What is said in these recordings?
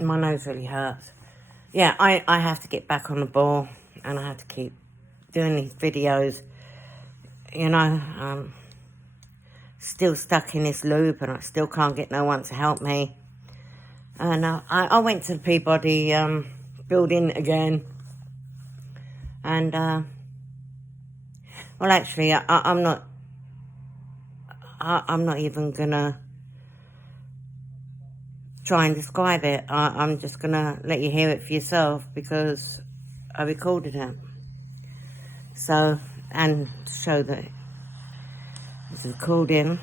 My nose really hurts. Yeah, I have to get back on the ball, and I have to keep doing these videos. You know, still stuck in this loop, and I still can't get no one to help me. And I went to the Peabody building again, and well, actually, I'm not even gonna try and describe it. I'm just gonna let you hear it for yourself because I recorded it. So, and to show that it's recording.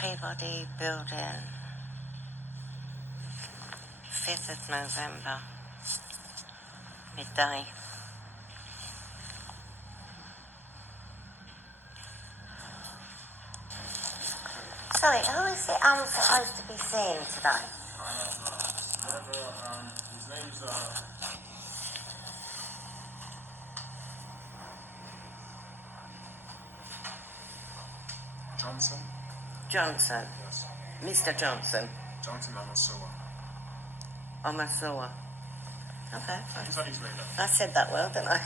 Peabody Building, 5th of November, midday. Sorry, who is it I'm supposed to be seeing today? His name's Johnson. Johnson. Yes. Mr. Johnson. Johnson Amasowa. Amasowa. Okay. He's on his way now. I said that well, didn't I?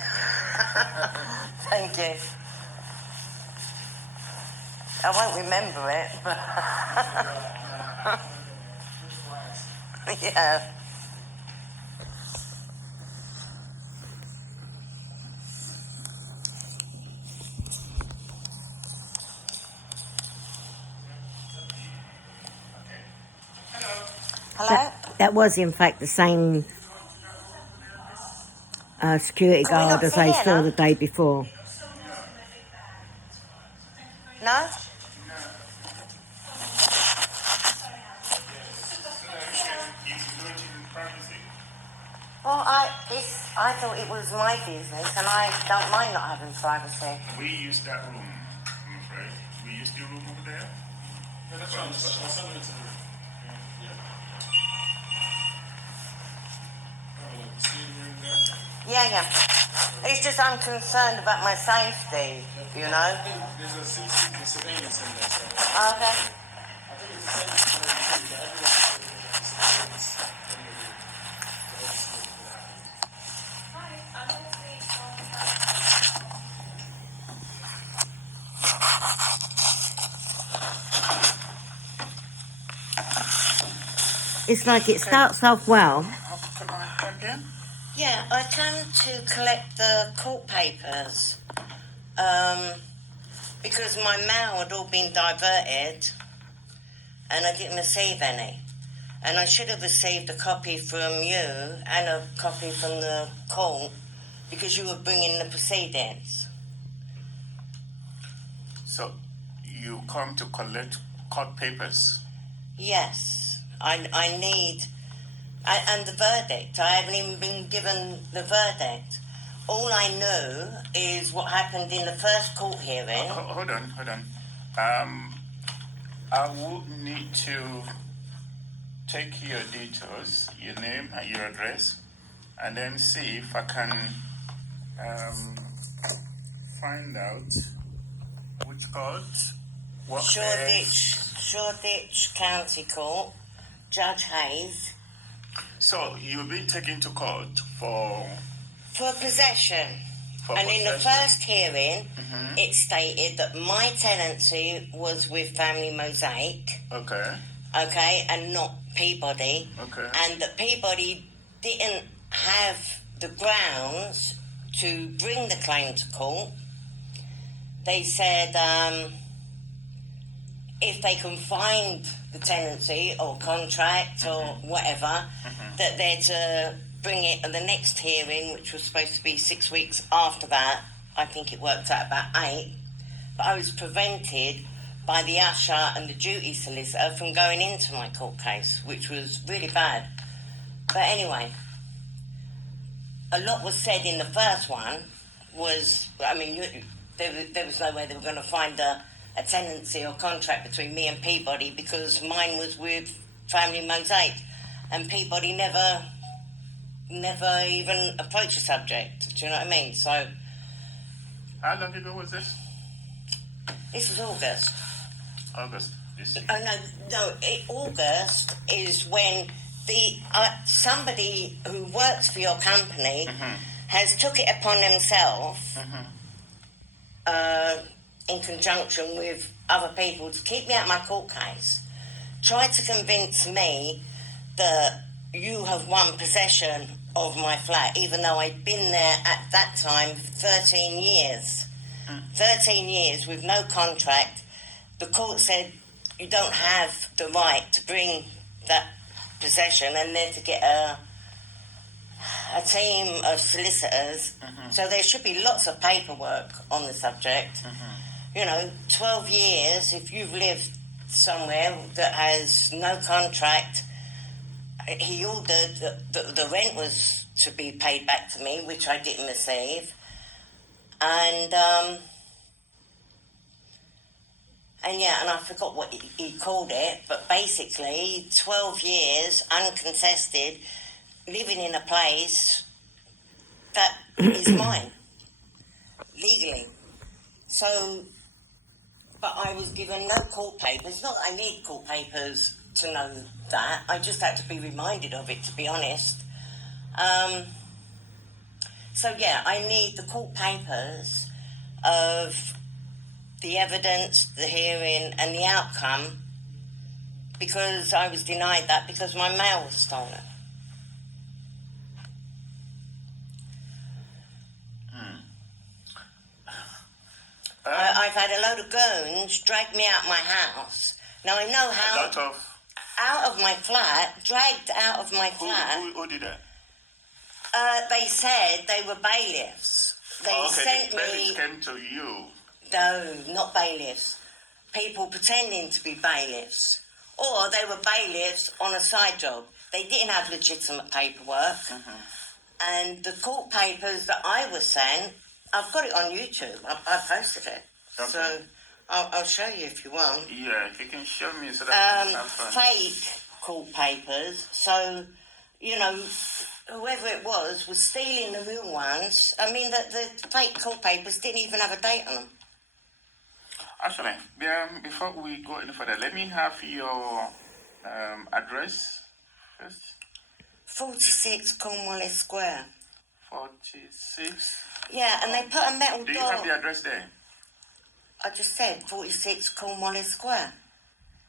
Thank you. I won't remember it, but yeah. Hello? That was, in fact, the same security guard as I saw the day before. No? Well, I thought it was my business, and I don't mind not having privacy. We use that room, I'm afraid. We use the room over there. Yeah, that's right. I'll send it to the room. Yeah. It's just I'm concerned about my safety, you know. There's a surveillance in there, so. Okay. I think it's the same surveillance. It's like it starts off well. Again? Yeah, I came to collect the court papers because my mail had all been diverted and I didn't receive any. And I should have received a copy from you and a copy from the court because you were bringing the proceedings. So, you come to collect court papers? Yes, I need... and the verdict. I haven't even been given the verdict. All I know is what happened in the first court hearing. Hold on. I would need to take your details, your name and your address, and then see if I can find out which court, what Shoreditch County Court, Judge Hayes. So you've been taken to court for possession. In the first hearing, it stated that my tenancy was with Family Mosaic. Okay, and not Peabody. Okay. And that Peabody didn't have the grounds to bring the claim to court. They said if they can find the tenancy or contract or whatever, that they're to bring it at the next hearing, which was supposed to be 6 weeks after that. I think it worked out about 8. But I was prevented by the usher and the duty solicitor from going into my court case, which was really bad. But anyway, a lot was said in the first one there was no way they were going to find a tenancy or contract between me and Peabody because mine was with Family Mosaic, and Peabody never even approached the subject. Do you know what I mean? So, how long ago was this? This was August. August this year. August is when the somebody who works for your company has took it upon themselves, in conjunction with other people, to keep me out of my court case. Tried to convince me that you have won possession of my flat, even though I'd been there at that time for 13 years. 13 years with no contract. The court said you don't have the right to bring that possession, and then to get a team of solicitors. So there should be lots of paperwork on the subject. 12 years, if you've lived somewhere that has no contract, he ordered the rent was to be paid back to me, which I didn't receive. And I forgot what he called it, but basically 12 years uncontested, living in a place that is mine, legally. So, but I was given no court papers. Not that I need court papers to know that. I just had to be reminded of it, to be honest. I need the court papers of the evidence, the hearing, and the outcome, because I was denied that because my mail was stolen. I've had a load of goons drag me out of my house. Now I know how... Out of my flat, dragged out of my flat. Who did that? They said they were bailiffs. Sent the bailiffs came to you. No, not bailiffs. People pretending to be bailiffs. Or they were bailiffs on a side job. They didn't have legitimate paperwork. And the court papers that I was sent, I've got it on YouTube. I posted it. Okay. So I'll show you if you want. Yeah, if you can show me so that I can have fun. Fake court papers. So, whoever it was stealing the real ones. I mean, the fake court papers didn't even have a date on them. Actually, before we go any further, let me have your address first. 46 Cornwallis Square. 46? Yeah, and they put a metal door... Do you have the address there? I just said 46 Cornwallis Square.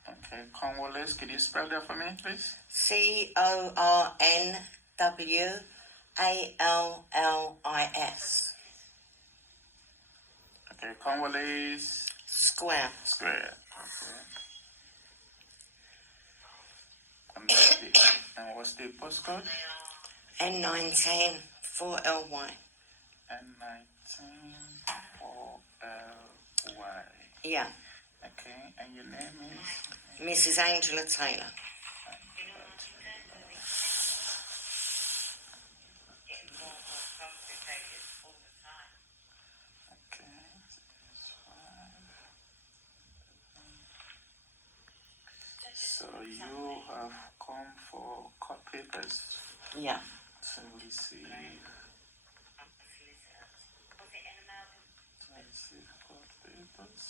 Okay, Cornwallis, could you spell that for me, please? Cornwallis. Okay, Cornwallis... Square. Okay. And what's the postcode? N19 4LY. N19 4LY. Yeah. Okay, and your name is? Mrs. Angela Taylor. So you have come for court papers? Yeah. So receive court papers.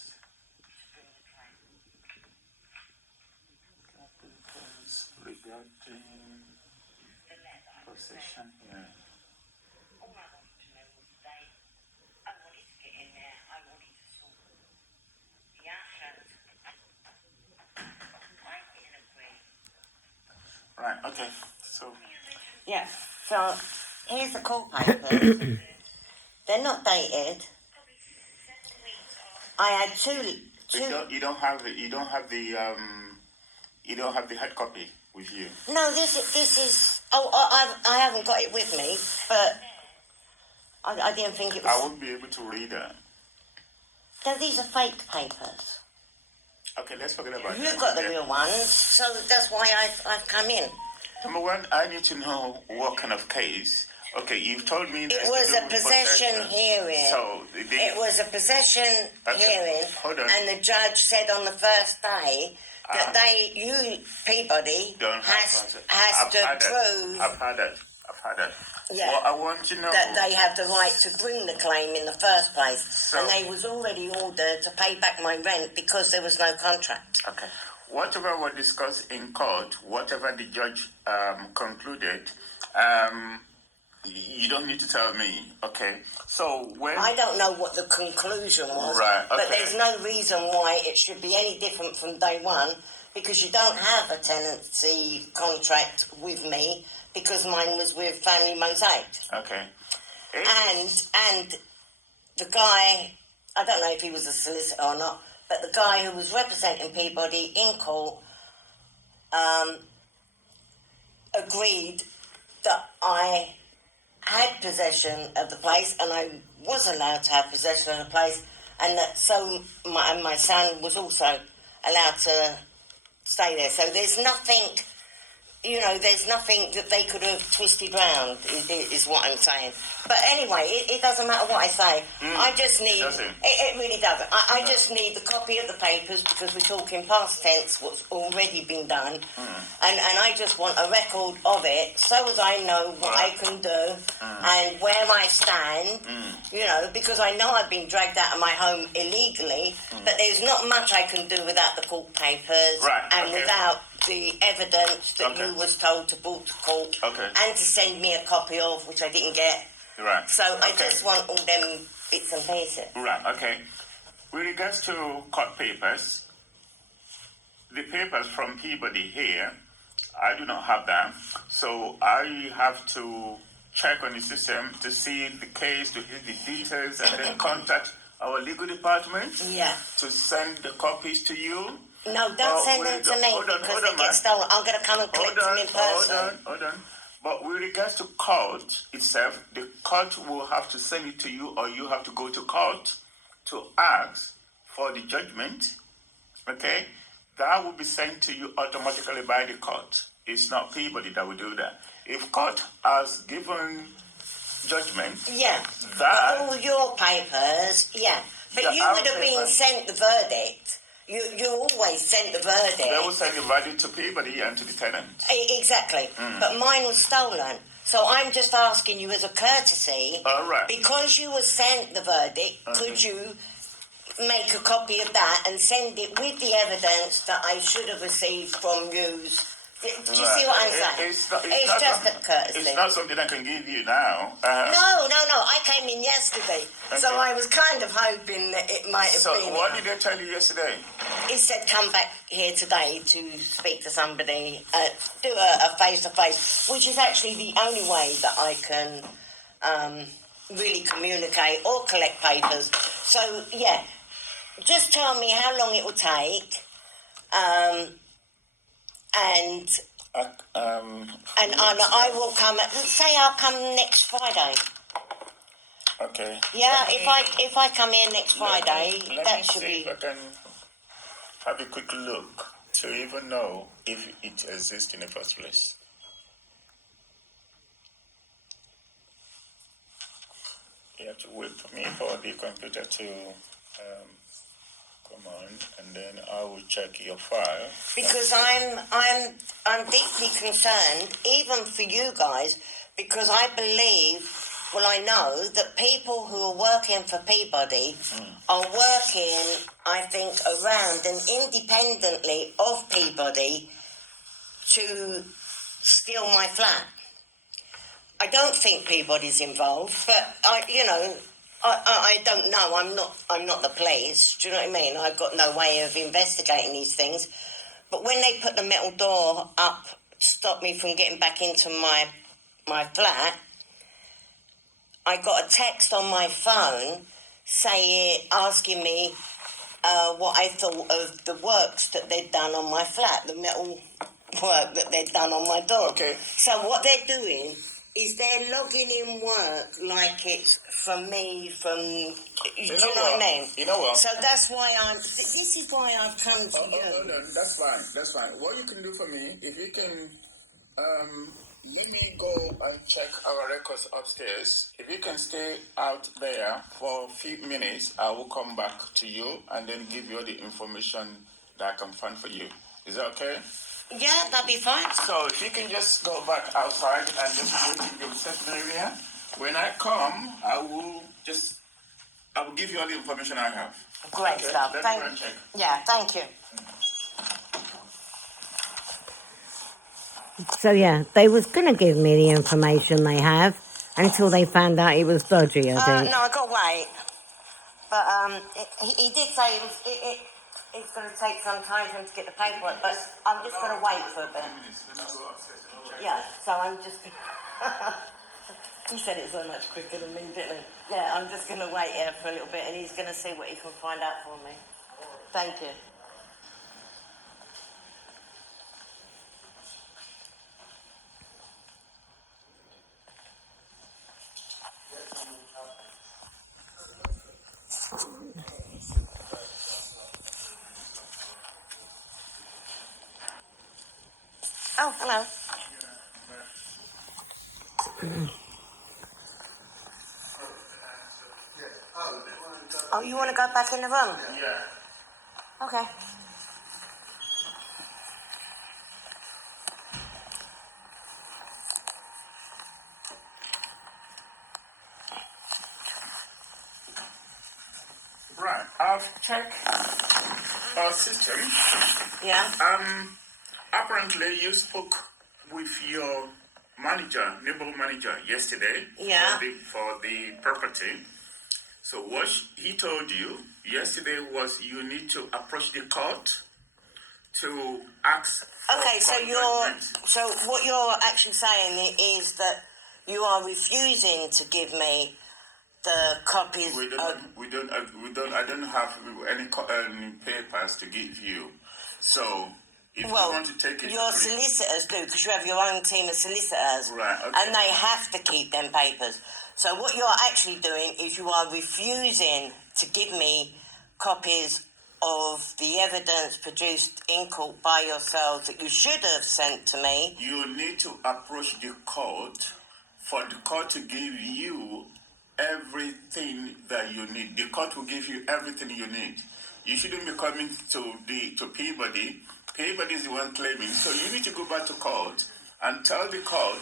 Court papers regarding possession here. All I wanted to know was the date. I wanted to get in there. I wanted to sort the assets. I didn't agree. Right, okay. So yeah, so here's the court papers. They're not dated. I had two. You don't have the hard copy with you. No, this is. I haven't got it with me, but I didn't think it was. I won't be able to read that. No, these are fake papers. Okay, let's forget about that. You've got the real ones, so that's why I've come in. Number one, I need to know what kind of case. Okay, you've told me it was a possession hearing. So it was a possession hearing. Hold on. And the judge said on the first day that Peabody has to prove. I've had that. Yeah. Well, I want to know that they had the right to bring the claim in the first place, So- and they was already ordered to pay back my rent because there was no contract. Okay. Whatever was discussed in court, whatever the judge concluded, you don't need to tell me. Okay. So when I don't know what the conclusion was, Right, but okay. there's no reason why it should be any different from day one, because you don't have a tenancy contract with me, because mine was with Family Mosaic. Okay. And the guy, I don't know if he was a solicitor or not, but the guy who was representing Peabody in court agreed that I had possession of the place and I was allowed to have possession of the place, and that so my son was also allowed to stay there. So there's nothing, there's nothing that they could have twisted round, is what I'm saying. But anyway, it doesn't matter what I say. I just need, it really doesn't. I just need the copy of the papers, because we're talking past tense, what's already been done. And I just want a record of it, so as I know what I can do and where I stand, because I know I've been dragged out of my home illegally, but there's not much I can do without the court papers and without the evidence that you was told to bring to court and to send me a copy of, which I didn't get. Right. So I just want all them bits and pieces. Right, okay. With regards to court papers, the papers from Peabody here, I do not have them. So I have to check on the system to see the case, to hit the details, and then contact our legal department to send the copies to you. No, don't send them to me because they get stolen. I'm going to come and collect them in person. Hold on. But with regards to court itself, the court will have to send it to you, or you have to go to court to ask for the judgment. Okay? That will be sent to you automatically by the court. It's not Peabody that will do that. If court has given judgment, but all your papers, but you would have been sent the verdict. You always sent the verdict. They will send the verdict to Peabody and to the tenant. Exactly. But mine was stolen. So I'm just asking you as a courtesy, because you were sent the verdict, could you make a copy of that and send it with the evidence that I should have received from you? Do you see what I'm saying? It's just a courtesy. It's not something I can give you now. No. I came in yesterday, so I was kind of hoping that it might have been. So what did they tell you yesterday? He said come back here today to speak to somebody, do a face-to-face, which is actually the only way that I can really communicate or collect papers. So, just tell me how long it will take, and I will come. Say I'll come next Friday. Okay. Yeah, if I come here next Friday, that should be. Let me see if I can have a quick look to even know if it exists in the first place. You have to wait for me for the computer to come on, and then I will check your file. Because I'm deeply concerned, even for you guys, because I believe, I know that people who are working for Peabody are working, I think, around and independently of Peabody to steal my flat. I don't think Peabody's involved, but I don't know. I'm not the police. Do you know what I mean? I've got no way of investigating these things. But when they put the metal door up to stop me from getting back into my flat, I got a text on my phone asking me what I thought of the works that they'd done on my flat, the metal work that they'd done on my door. Okay. So what they're doing is they're logging in work like it's from me, do you know what I mean? You know what? So that's why this is why I've come to you. No, that's fine. What you can do for me, if you can, let me go and check our records upstairs. If you can stay out there for a few minutes, I will come back to you and then give you all the information that I can find for you. Is that okay? Yeah, that'd be fine. So if you can just go back outside and just wait in the reception area. When I come, I will give you all the information I have. Great Okay, stuff. let's go and check. Yeah, thank you. So yeah, they was gonna give me the information they have until they found out it was dodgy, I think. No, I got to wait. But he did say it's going to take some time for him to get the paperwork, but I'm just going to wait for a bit. Yeah, so I'm just... He said it so much quicker than me, didn't he? Yeah, I'm just going to wait here for a little bit and he's going to see what he can find out for me. Thank you. Oh, hello. Oh, you want to go back in the room? Yeah. Okay. Right. I've checked our system. Yeah? Apparently you spoke with your manager, neighborhood manager, yesterday. Yeah. For the property. So what he told you yesterday was you need to approach the court to ask for Okay, so court judgment. so what you're actually saying is that you are refusing to give me the copies We of... don't, I don't have any papers to give you. So, if you Well, want to take it... your solicitors do, because you have your own team of solicitors. Right, okay. And they have to keep them papers. So what you're actually doing is you are refusing to give me copies of the evidence produced in court by yourselves that you should have sent to me. You need to approach the court for the court to give you everything that you need. The court will give you everything you need. You shouldn't be coming to Peabody. Peabody is the one claiming. So you need to go back to court and tell the court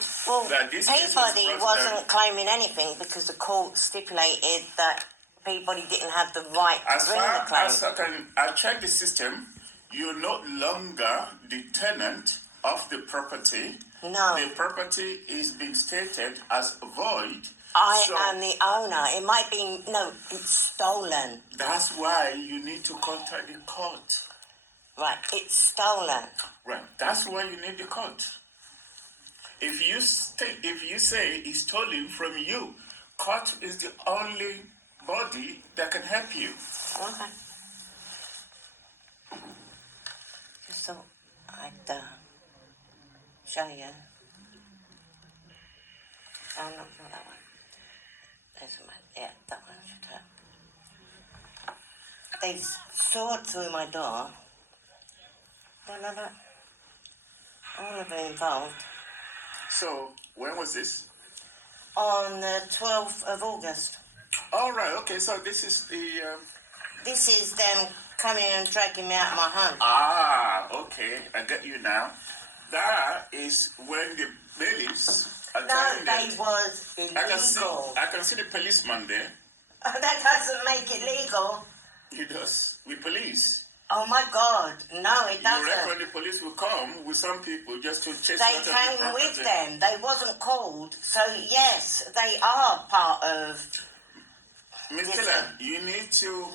that this case was Peabody processed. wasn't claiming anything because the court stipulated that Peabody didn't have the right to As bring the far claim. as I checked the system, you're no longer the tenant of the property. No. The property is being stated as void. I So am the owner. It might be... No, it's stolen. that's why you need to contact the court. Right, it's stolen. Right. That's why you need the court. If you say it's stolen from you, court is the only body that can help you. Okay. Just thought I'd show you. Oh, no, not that one. There's one. Yeah, that one should help. They saw it through my door. Don't know that. All of them involved. So when was this? On the 12th of August. All right. Okay. So this is the. This is them coming and dragging me out of my home. Ah. Okay. I get you now. That is when the bailiffs are No, telling they them. was illegal. I can see the policeman there. That doesn't make it legal. He does with police. Oh my God, no, it You doesn't. reckon the police will come with some people just to chase They out of the came property? with them. They wasn't called. So yes, they are part of... Miss Yes, Taylor, sir. you need to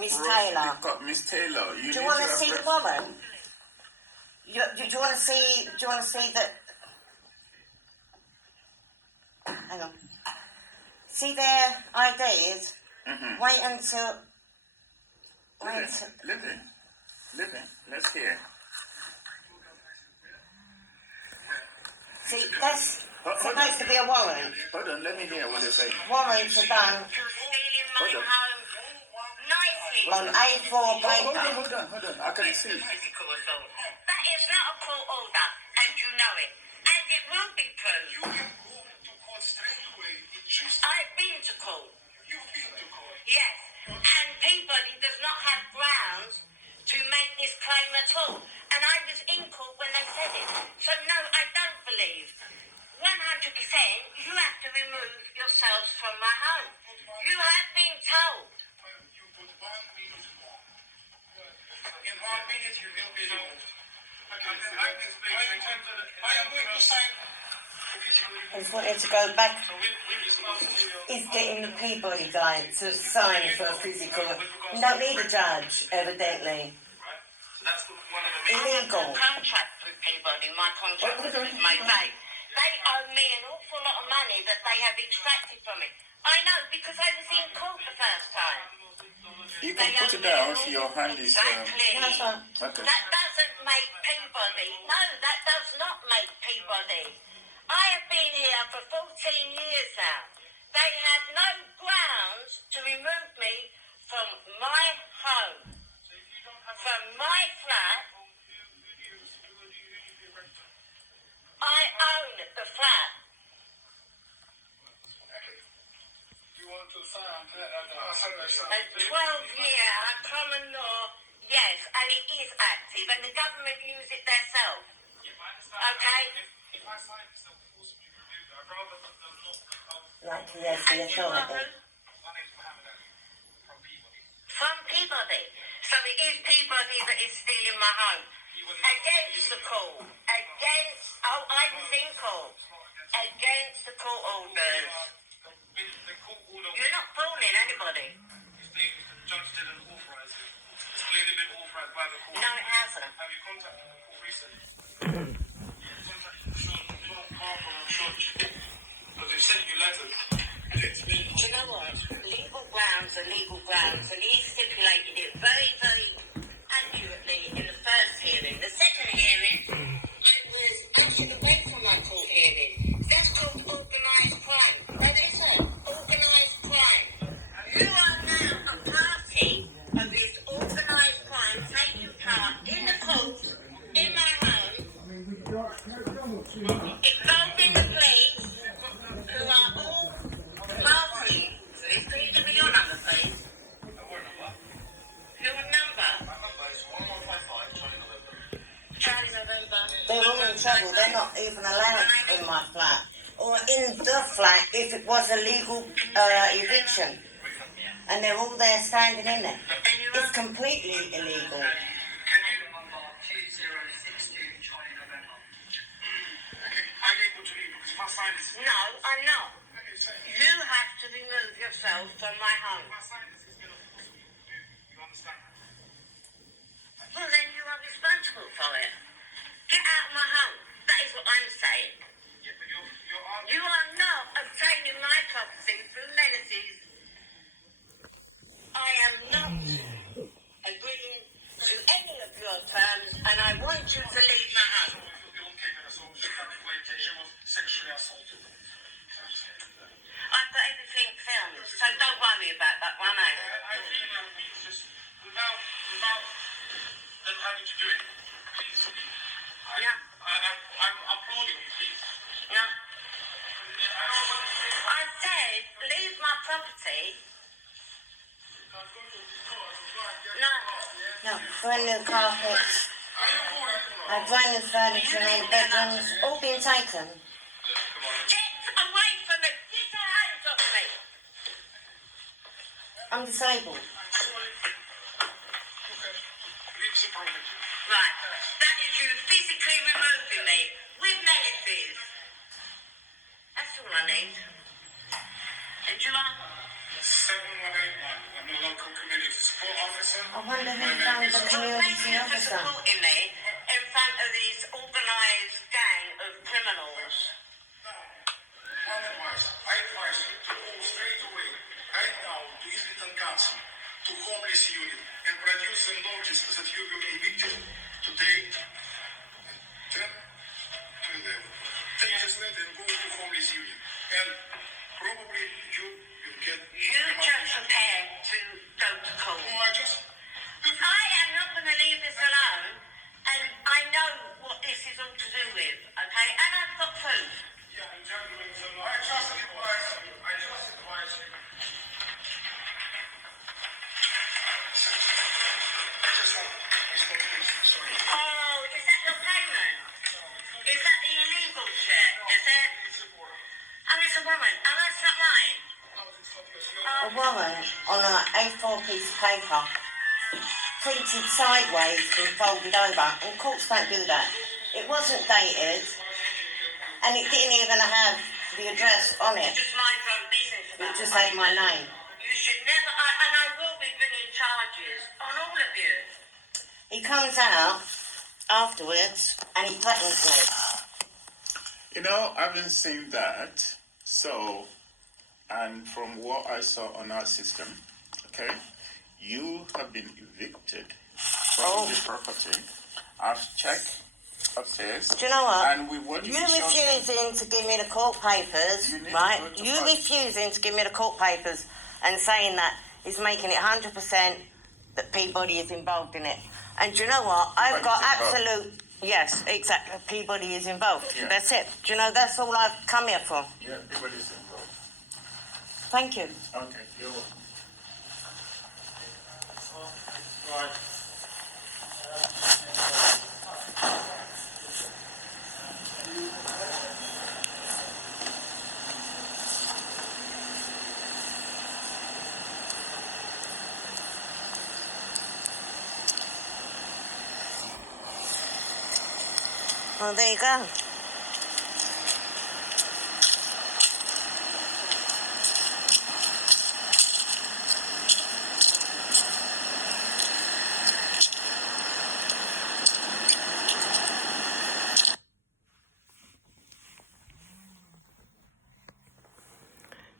Miss approach Taylor. Miss Taylor. Do you want to see the warrant? Do you want to see... Do you want to see the... Hang on. See their IDs? Mm-hmm. Wait until... Wait until... Listen, let's hear. See, that's Hold supposed to be a warrant. Hold on, let me hear what they say. Warrants are done Hold on. on A4 paper. Hold on. I can see. That is not a court order, and you know it. And it will be proved. You can go to court straight away. I've been to court. You've been to court. Yes. And Peabody does not have grounds to make this claim at all. And I was in court when they said He's wanted to go back. He's getting the Peabody guy to sign for a physical. You don't need a judge, evidently. Illegal. Contract with Peabody, my contract with my bank. They owe me an awful lot of money that they have extracted from me. I know, because I was in court the first time. You can put it down. Your hand is. Exactly. Okay. That doesn't make Peabody. No, that does not make Peabody. I have been here for 14 years now. They have no grounds to remove me from my home, from my flat. I own the flat. You want to sign that? A 12-year common law, yes, and it is active, and the government use it themselves. Okay? If I sign this, they'll force me to remove it. I'd rather them not. Like he has the And you are authority. who? My name's Mohammed Ali from Peabody. From Peabody. So it is Peabody that is stealing my home. Against the court. Against, oh, I was in court. Against the court orders. The court order. You're not fooling anybody. The judge didn't authorize it. It's clearly been authorized by the court. No, it hasn't. Have you contacted the court recently? Contacted Sean Parker and Sean. Because they've sent you letters. It's been. Do you know what? Legal grounds are legal grounds, and he stipulated it very, very accurately in the first hearing. The second hearing, I was actually away from my court hearing. That's called organised crime. That isn't organised crime. You are now a party of this organised crime taking part in the court, in my home. It goes in the police, who are all party. Please give me your number, please. Your number. Charlie November. They're all in trouble. They're not even allowed in my flat. Or in the flat if it was a legal eviction. And they're all there standing in there. It's completely illegal. No, I'm not. You have to remove yourself from my home. Well, then you are responsible for it. Get out of my home. That is what I'm saying. You are not obtaining my property through menaces. I am not agreeing to any of your terms, and I want you to leave my home. I've got everything filmed, so don't worry about that one, eh? Without them having to do it, please. Yeah. I'm applauding you, please. No. I said, leave my property. No. No, brand new carpets. Brand new furniture in bedrooms. All been taken. Get away from me. Get your hands off me. I'm disabled. Right. That is you physically removing me with menaces. That's all I need. And you are? 7181. I'm a local community support officer. I wonder who found the Well, thank community you for officer. supporting me in front of this organised gang of criminals. Otherwise, I advise you to go straight away, right now, to Islington Council, to Homeless Unit, and produce the notice that you will be evicted today, 10 to 11. Take this letter and go to Homeless Unit. And probably you will get... You just prepare to go to court. No, I just... I am not going to leave this alone, and I know what this is all to do with, okay? And I've got proof. Yeah, gentlemen, I just advise you. I just advise you. Sorry. Oh, is that your payment? Is that the illegal shit? Is it? Oh, it's a woman. Oh, that's not mine. A warrant on an A4 piece of paper. printed sideways and folded over, and courts don't do that. It wasn't dated, and it didn't even have the address on it. Just mind your own business It about just the had my name. You should never, and I will be bringing charges on all of you. He comes out afterwards and he threatens me. You know, having seen that, so, and from what I saw on our system, okay, you have been evicted from the property. I've checked upstairs. Do you know what? And with what You you showed me, refusing to give me the court papers, You need to right? go to You court. refusing to give me the court papers and saying that he's making it 100% that Peabody is involved in it. And do you know what? I've got Peabody's involved. absolute... Yes, exactly. Peabody is involved. Yeah. That's it. Do you know, that's all I've come here for. Yeah, everybody's involved. Thank you. Okay, you're welcome. Right. Well, there you go.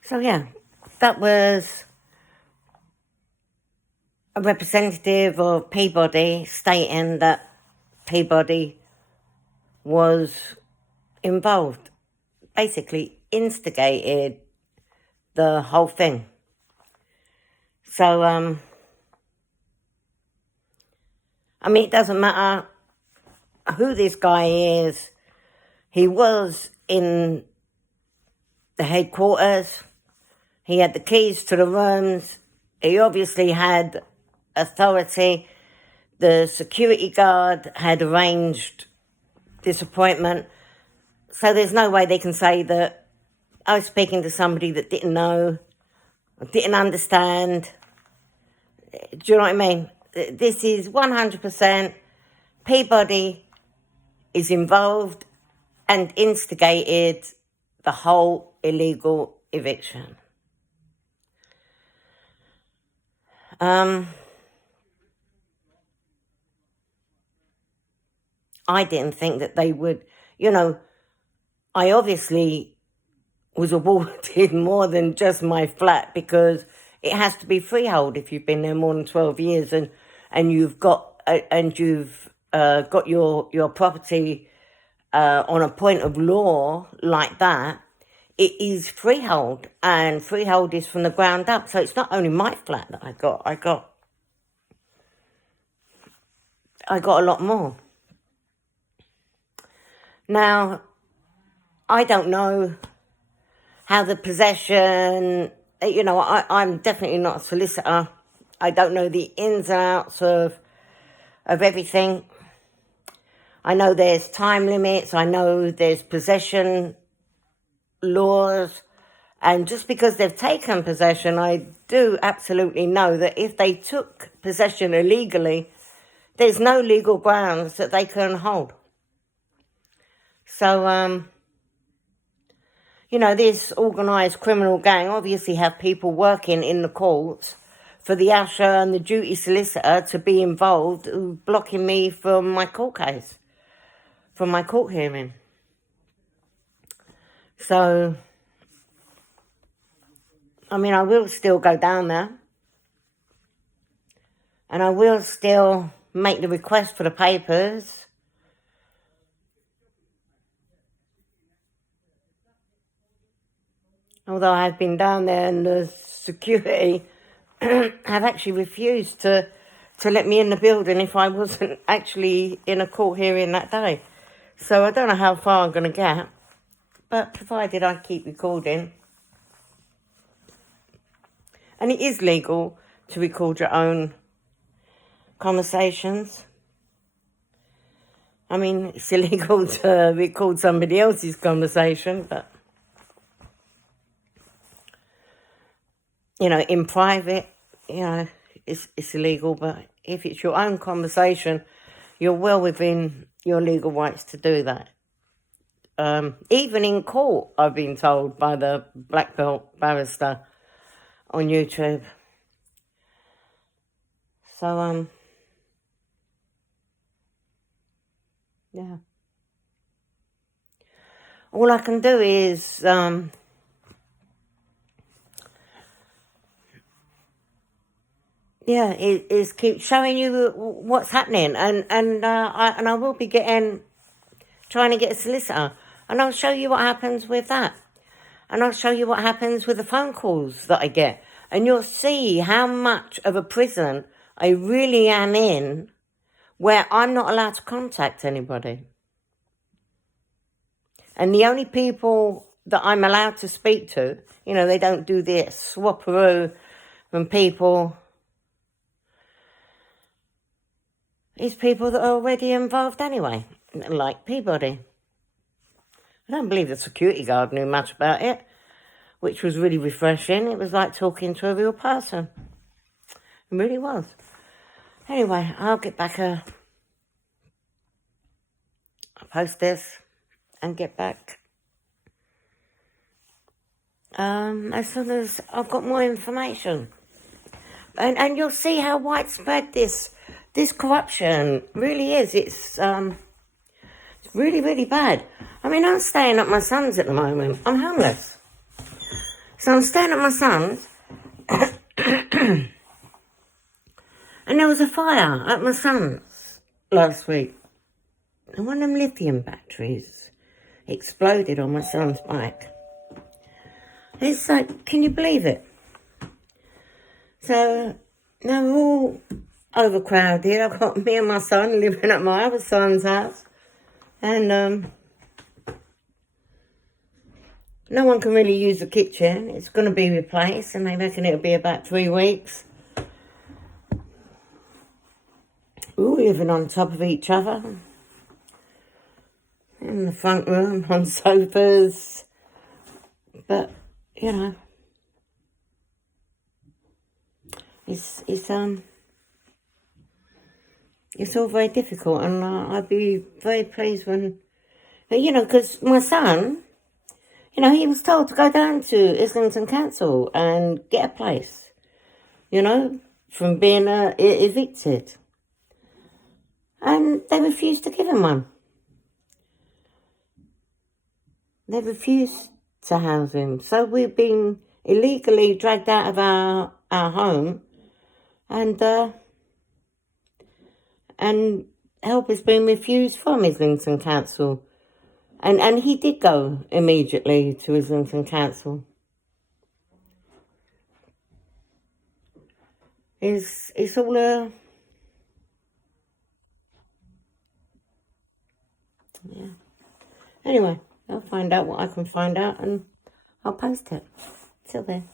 So yeah, that was a representative of Peabody stating that Peabody was involved, basically instigated the whole thing. So, I mean, it doesn't matter who this guy is. He was in the headquarters. He had the keys to the rooms. He obviously had authority. The security guard had arranged this appointment. So there's no way they can say that I was speaking to somebody that didn't know, didn't understand. Do you know what I mean? This is 100% Peabody is involved and instigated the whole illegal eviction. I didn't think that they would, I obviously was awarded more than just my flat because it has to be freehold if you've been there more than 12 years and you've got your property on a point of law like that. It is freehold, and freehold is from the ground up. So it's not only my flat that I got a lot more. Now, I don't know how the possession, I'm definitely not a solicitor. I don't know the ins and outs of everything. I know there's time limits. I know there's possession laws. And just because they've taken possession, I do absolutely know that if they took possession illegally, there's no legal grounds that they can hold. So, this organised criminal gang obviously have people working in the courts for the usher and the duty solicitor to be involved, blocking me from my court case, from my court hearing. So, I mean, I will still go down there. And I will still make the request for the papers. Although I've been down there and the security have actually refused to let me in the building if I wasn't actually in a court hearing that day. So I don't know how far I'm going to get. But provided I keep recording. And it is legal to record your own conversations. I mean, it's illegal to record somebody else's conversation, but in private, it's illegal, but if it's your own conversation, you're well within your legal rights to do that. Even in court, I've been told by the black belt barrister on YouTube. So, yeah. All I can do is, is keep showing you what's happening, and I will be trying to get a solicitor, and I'll show you what happens with that, and I'll show you what happens with the phone calls that I get, and you'll see how much of a prison I really am in, where I'm not allowed to contact anybody. And the only people that I'm allowed to speak to, they don't do this swapperoo from people. It's people that are already involved anyway, like Peabody. I don't believe the security guard knew much about it, which was really refreshing. It was like talking to a real person. It really was. Anyway, I'll get back I'll post this and get back as soon as I've got more information. And you'll see how widespread this corruption really is. It's really, really bad. I mean, I'm staying at my son's at the moment. I'm homeless. So I'm staying at my son's. And there was a fire at my son's last week. And one of them lithium batteries exploded on my son's bike. It's like, can you believe it? So now we're all overcrowded. I've got me and my son living at my other son's house. And no one can really use the kitchen. It's going to be replaced, and they reckon it'll be about 3 weeks. We're all living on top of each other. In the front room, on sofas. But, it's all very difficult, and I'd be very pleased when, because my son, he was told to go down to Islington Council and get a place, from being evicted. And they refused to give him one. They refused to house him. So we've been illegally dragged out of our home, and help has been refused from Islington Council. And he did go immediately to Islington Council. It's all yeah. Anyway, I'll find out what I can find out, and I'll post it. Till then.